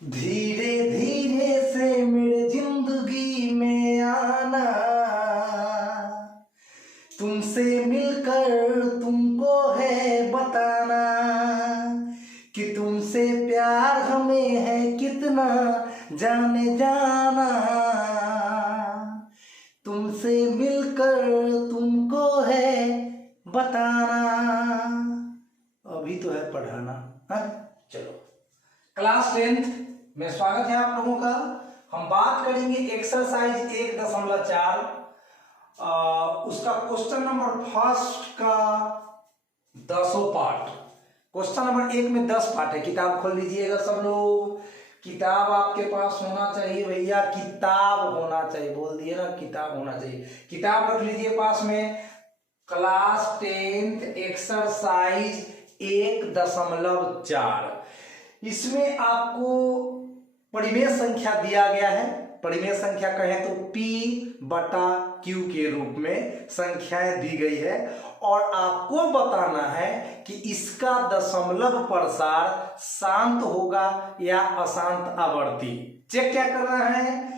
धीरे धीरे से मेरे जिंदगी में आना, तुमसे मिलकर तुमको है बताना कि तुमसे प्यार हमें है कितना जाने जाना। तुमसे मिलकर तुमको है बताना, अभी तो है पढ़ाना। हाँ चलो, क्लास 10th में स्वागत है आप लोगों का। हम बात करेंगे एक्सरसाइज 1.4 उसका क्वेश्चन नंबर फर्स्ट का 10 पार्ट। क्वेश्चन नंबर 1 में 10 पार्ट है। किताब खोल लीजिएगा सब लोग। किताब आपके पास होना चाहिए भैया, किताब होना चाहिए, बोल दिए ना, किताब होना चाहिए। किताब रख लीजिए पास में। क्लास 10th एक्सरसाइज 1.4, इसमें आपको परिमेय संख्या दिया गया है। परिमेय संख्या कहें तो P/Q के रूप में संख्याएं दी गई है और आपको बताना है कि इसका दशमलव प्रसार शांत होगा या अशांत आवर्ती। चेक क्या करना है,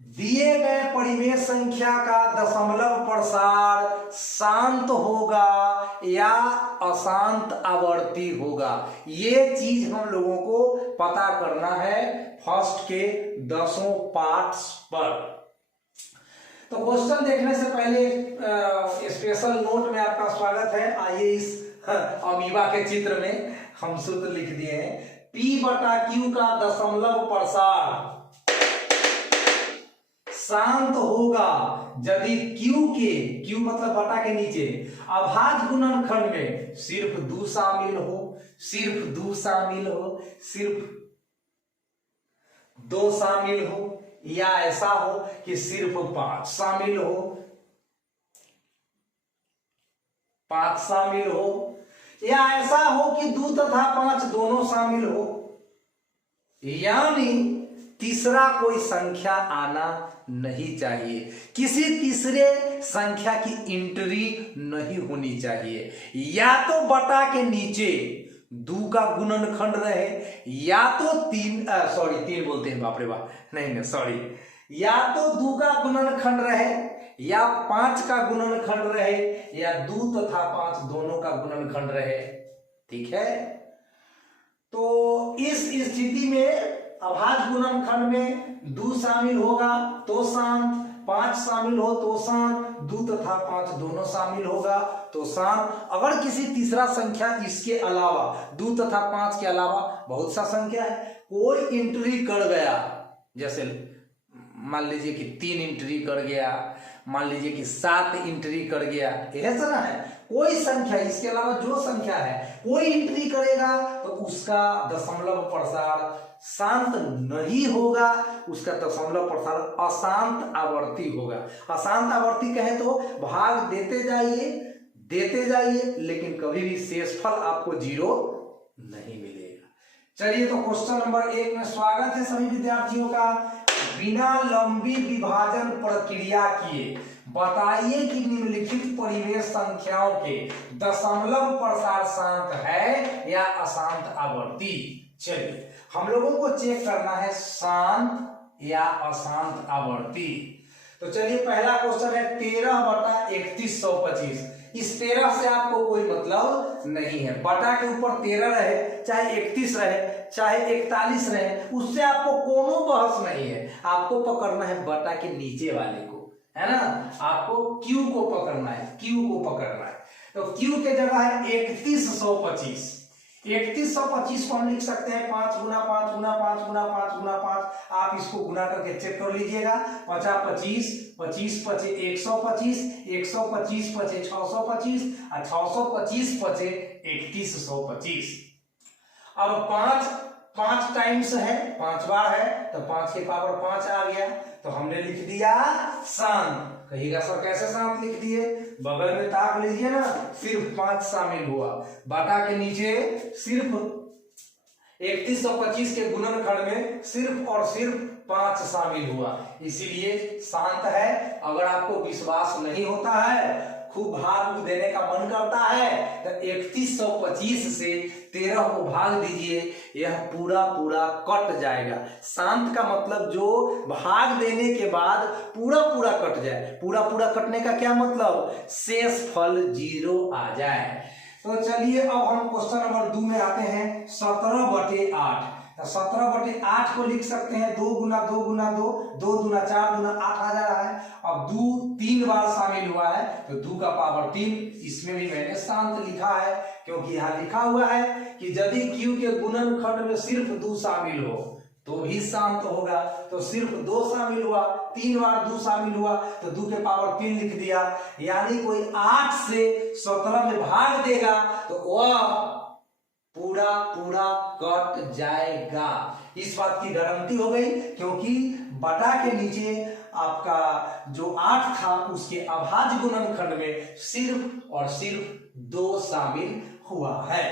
दिए गए परिमेय संख्या का दशमलव प्रसार शांत होगा या अशांत आवर्ती होगा। ये चीज हम लोगों को पता करना है फर्स्ट के 10 पार्ट्स पर। तो क्वेश्चन देखने से पहले स्पेशल नोट में आपका स्वागत है। आइए इस अमीबा के चित्र में हम सूत्र लिख दिए हैं। P/Q का दशमलव प्रसार शांत होगा यदि Q मतलब बटा के नीचे अभाज्य गुणनखंड में सिर्फ 2 शामिल हो, सिर्फ 2 शामिल हो, सिर्फ 2 शामिल हो, या ऐसा हो कि सिर्फ 5 शामिल हो, 5 शामिल हो, या ऐसा हो कि 2 तथा 5 दोनों शामिल हो, यानी तीसरा कोई संख्या आना नहीं चाहिए। किसी तीसरे संख्या की एंट्री नहीं होनी चाहिए। या तो बटा के नीचे 2 का गुणनखंड रहे, या तो 3 बोलते हैं, बाप रे बाप, नहीं सॉरी, या तो 2 का गुणनखंड रहे, या 5 का गुणनखंड रहे, या 2 तथा 5 दोनों का गुणनखंड रहे। ठीक है, तो इस स्थिति में अभाज्य गुणनखंड में 2 शामिल होगा तो शांत, 5 शामिल हो तो शांत, 2 तथा 5 दोनों शामिल होगा तो शांत। अगर किसी तीसरा संख्या इसके अलावा 2 तथा 5 के अलावा बहुत सा संख्या है, कोई एंट्री कर गया, जैसे मान लीजिए कि 3 एंट्री कर गया, मान लीजिए कि 7 एंट्री कर गया, यह ना है, कोई संख्या इसके अलावा जो संख्या है कोई एंट्री करेगा तो उसका दशमलव प्रसार शांत नहीं होगा, उसका दशमलव प्रसार अशांत आवर्ती होगा। अशांत आवर्ती कहे तो भाग देते जाइए लेकिन कभी भी शेषफल आपको 0 नहीं मिलेगा। चलिए, तो क्वेश्चन नंबर 1 में स्वागत है सभी विद्यार्थियों का। बिना लंबी विभाजन प्रक्रिया किए बताइए कि निम्नलिखित परिमेय संख्याओं के दशमलव प्रसार शांत है या अशांत आवर्ती। चलिए, हम लोगों को चेक करना है शांत या अशांत आवर्ती। तो चलिए, पहला क्वेश्चन है 13/3125। इस 13 से आपको कोई मतलब नहीं है। बटा के ऊपर 13 रहे, चाहे 31 रहे, चाहे 41 रहे, उससे आपको कोनो बहस नहीं है। आपको पकड़ना है बटा के नीचे वाले को, है ना। आपको Q को पकड़ना है, Q को पकड़ना है। तो Q के जगह है 3125। 3125 को हम लिख सकते हैं 5 गुना 5 गुना 5 गुना 5 गुना 5। आप इसको गुना करके चेक कर लीजिएगा। 50 25 25 पचे 125, 125 पचे 625 और 625 पचे 3125। अब 5 टाइम्स है, 5 बार है, तो 5 के पावर 5 आ गया, तो हमने लिख दिया शांत। कहिएगा सर कैसे शांत लिख दिए, बगल में ताक लीजिए ना, सिर्फ 5 शामिल हुआ। बटा के नीचे सिर्फ 3125 के गुणनखंड में सिर्फ और सिर्फ 5 शामिल हुआ, इसीलिए शांत है। अगर आपको विश्वास नहीं होता है खूब भाग देने का मन करता है तो 3125 से 13 को भाग दीजिए, यह पूरा पूरा कट जाएगा। शांत का मतलब जो भाग देने के बाद पूरा पूरा कट जाए। पूरा पूरा कटने का क्या मतलब, शेष फल 0 आ जाए। तो चलिए अब हम क्वेश्चन नंबर 2 में आते हैं। 17/8, 17/8 को लिख सकते हैं 2 गुना 2 गुना 2, 2 गुना 4 गुना 8 आ जा रहा है। अब 2 3 बार शामिल हुआ है तो 2 का पावर 3, इसमें भी मैंने शांत लिखा है क्योंकि यहाँ लिखा हुआ है कि यदि q के गुणनखंड में सिर्फ 2 शामिल हो तो भी शांत होगा। तो सिर्फ 2 शामिल हुआ, 3 बार 2 शामिल हुआ तो 2 के पावर 3 लिख दिया। यानी कोई 8 से 17 में भाग देगा तो वह पूरा पूरा कट जाएगा। इस बात की गारंटी हो गई क्योंकि बटा के नीचे आपका जो 8 था उसके अभाज्य गुणनखंड में सिर्फ और सिर्फ 2 शामिल हुआ है।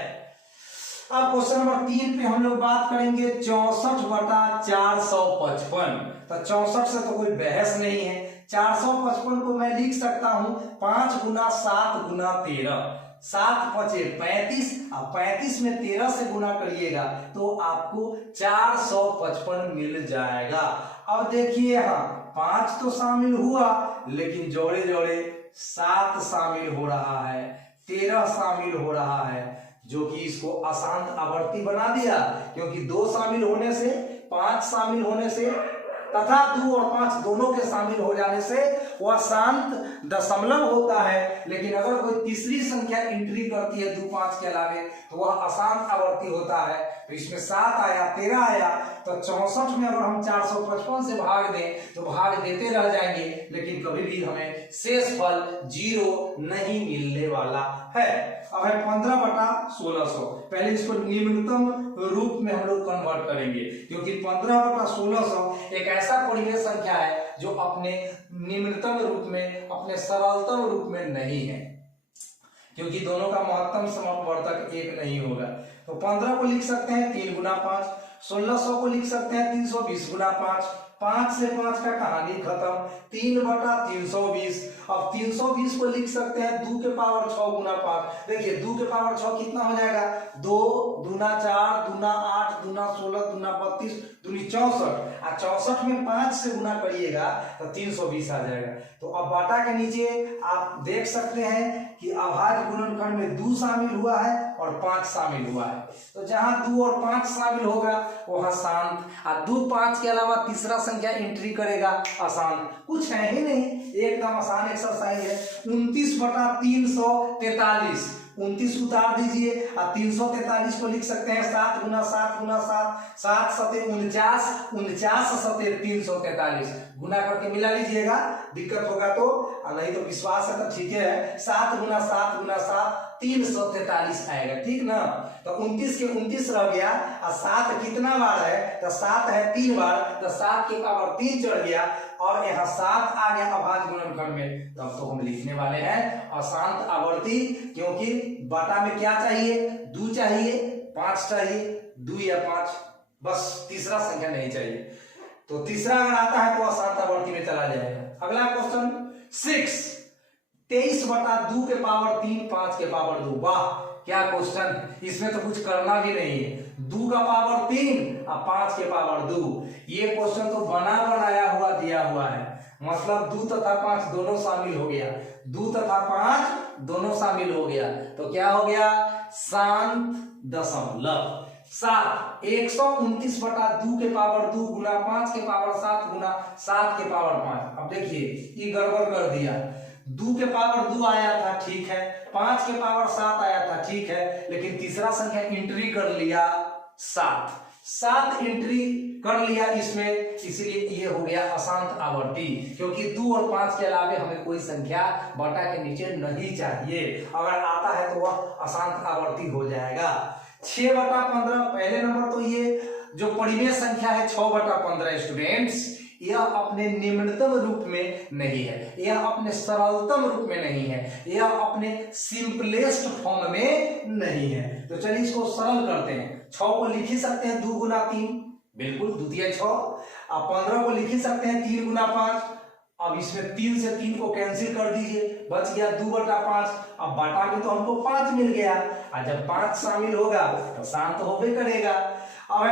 अब क्वेश्चन नंबर 3 पे हम लोग बात करेंगे 64/455। तो 64 से तो कोई बहस नहीं है। 455 को मैं लिख सकता हूं 5 गुना 7 गुना 13, 7 पचे 35, अब 35 में 13 से गुना करिएगा तो आपको 455 मिल जाएगा। अब देखिए यहाँ 5 तो शामिल हुआ लेकिन जोड़े जोड़े 7 शामिल हो रहा है, 13 शामिल हो रहा है, जो कि इसको अशांत आवर्ती बना दिया क्योंकि 2 शामिल होने से, 5 शामिल होने से तथा 2 और 5 दोनों के शामिल हो जाने से वह शांत दशमलव होता है। लेकिन अगर कोई तीसरी संख्या एंट्री करती है 2 5 के अलावे तो वह अशांत आवर्ती होता है। तो इसमें 7 आया, 13 आया, तो 64 में अगर हम 455 से भाग दें तो भाग देते रह जाएंगे लेकिन कभी भी हमें शेष फल 0 नहीं मिलने वाला है। अब है 15/1600। पहले इसको निम्नतम रूप में हम लोग कन्वर्ट करेंगे क्योंकि 15/1600 एक ऐसा परिमेय संख्या है जो अपने निम्नतम रूप में, अपने सरलतम रूप में नहीं है क्योंकि दोनों का महत्तम समवर्तक 1 नहीं होगा। तो 15 को लिख सकते हैं 3 गुना 5, 1600 को लिख सकते हैं 320 गुना 5, 5 से 5 का कहानी खत्म, 3/320। अब 320 को लिख सकते हैं 2 के पावर 6 गुना 5। देखिए 2 के पावर 6 कितना हो जाएगा, 2 दूना 4 दूना 8 दूना 16 दूना 32 दूनी 64, और 64 में 5 से गुना करिएगा तो 320 आ जाएगा। तो अब बाटा के नीचे आप देख सकते हैं कि अभाज्य गुणनखंड में 2 शामिल हुआ है और 5 शामिल हुआ है। तो जहां 2 और 5 शामिल होगा वहां शांत, और 2 5 के अलावा तीसरा संख्या एंट्री करेगा अशांत। कुछ है ही नहीं, एकदम आसान एक्सरसाइज है। 29/343, 29 उतार दीजिए और 343 को लिख सकते हैं 7 गुना 7 गुना 7, 7 सते 49, 49 सते 343, गुना करके मिला लीजिएगा, दिक्कत होगा तो, नहीं तो विश्वास है तो ठीक है। 7 गुना 7 गुना 7 343 आएगा, ठीक ना। तो 29 के 29 रह गया और 7 कितना बार है, तो 7 है 3 बार, तो 7 के पावर 3 चढ़ गया और यहाँ 7 आ गया अभाज्य गुणनखंड में। तब तो हम लिखने वाले हैं अशांत आवर्ती, क्योंकि बटा में क्या चाहिए, 2 चाहिए, 5 चाहिए, 2 या 5, बस तीसरा संख्या नहीं चाहिए। तो तीसरा अगर आता है तो अशांत आवर्ती में चला जाएगा। अगला क्वेश्चन 6, 23/2 के पावर 3 5 के पावर 2। वाह क्या क्वेश्चन, इसमें तो कुछ करना भी नहीं है। 2 का पावर 3 और 5 के पावर 2, ये क्वेश्चन तो बना बनाया हुआ दिया हुआ है। मतलब 2 तथा 5 दोनों शामिल हो गया, 2 तथा 5 दोनों शामिल हो गया, तो क्या हो गया, शांत दशमलव। 7, 129/2 के पावर 2 गुना 5 के पावर 7 गुना 7 के पावर 5। अब देखिए ये गड़बड़ कर दिया, 2 के पावर 2 आया था ठीक है, 5 के पावर 7 आया था ठीक है, लेकिन तीसरा संख्या एंट्री कर लिया 7 एंट्री कर लिया इसमें, इसीलिए ये हो गया अशांत आवर्ती, क्योंकि 2 और 5 के अलावे हमें कोई संख्या बटा के नीचे नहीं चाहिए। अगर आता है तो वह अशांत आवर्ती हो जाएगा। 6/15, पहले नंबर तो ये जो परिमेय संख्या है 6/15 स्टूडेंट्स, यह अपने निम्नतम रूप में नहीं है, यह अपने सरलतम रूप में नहीं है, यह अपने सिंपलेस्ट फॉर्म में नहीं है। तो चलिए इसको सरल करते हैं। 6 को लिख ही सकते हैं 2 गुना 3, बिल्कुल द्वितीय 6। अब 15 को लिख ही सकते हैं 3 गुना 5, अब इसमें 3 से 3 को कैंसिल कर दीजिए, बच गया 2/5। अब बटा में तो हमको 5 मिल गया, और जब 5 शामिल होगा तो शांत होबे करेगा। अब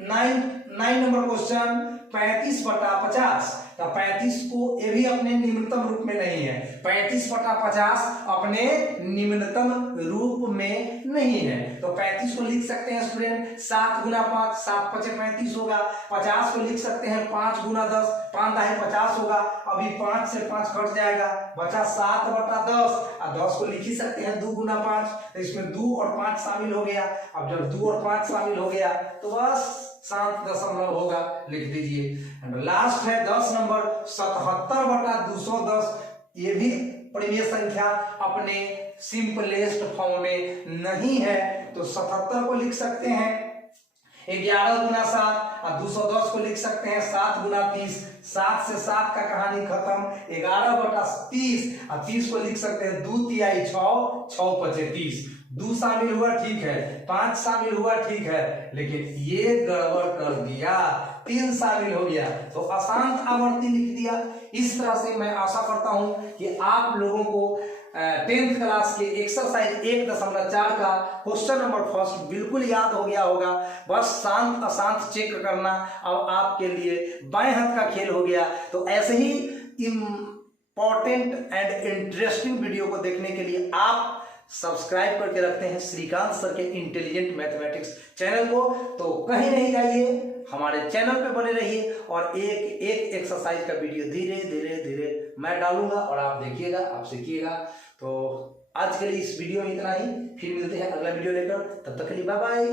9 नंबर क्वेश्चन, 35/50। तो 35 को ये भी अपने निम्नतम रूप में नहीं है, 35/50 अपने निम्नतम रूप में नहीं है। तो 35 को लिख सकते हैं स्टूडेंट 7 गुना 5, 7 × 5 = 35 होगा। 50 को लिख सकते हैं 5 गुना 10, 5 × 10 = 50 होगा। अभी 5 से 5 कट जाएगा, बचा 7/10। और 10 को लिख ही सकते हैं 2 गुना 5, तो इसमें 2 और 5 शामिल हो गया। अब जब 2 और 5 शामिल हो गया तो बस शांत दशमलव होगा, लिख दीजिए। लास्ट है 10 नंबर, 77/210। ये भी परिमेय संख्या अपने सिंपलेस्ट फॉर्म में नहीं है, तो 77 को लिख सकते हैं 11 गुना 7, और 210 को लिख सकते हैं 7 गुना 30। 7 से 7 का कहानी खत्म, 11/30। और 30 को लिख सकते हैं 2 तिहाई 6, 6 × 5 = 30। 2 शामिल हुआ ठीक है, 5 शामिल हुआ ठीक है, लेकिन ये गड़बड़ कर दिया, 3 शामिल हो गया तो अशांत आवर्ती लिख दिया। इस तरह से मैं आशा करता हूं कि आप लोगों को 10th क्लास के एक्सरसाइज 1.4 का क्वेश्चन नंबर 1 बिल्कुल याद हो गया होगा। बस शांत अशांत चेक करना अब आपके लिए बाएं हाथ का खेल हो गया। तो ऐसे ही इंपॉर्टेंट एंड इंटरेस्टिंग वीडियो को देखने के लिए आप सब्सक्राइब करके रखते हैं श्रीकांत सर के इंटेलिजेंट मैथमेटिक्स चैनल को। तो कहीं नहीं जाइए, हमारे चैनल पे बने रहिए, और एक एक एक्सरसाइज का वीडियो धीरे धीरे धीरे मैं डालूंगा और आप देखिएगा, आप सीखिएगा। तो आज के लिए इस वीडियो में इतना ही, फिर मिलते हैं अगला वीडियो लेकर, तब तक के लिए बाय बाय।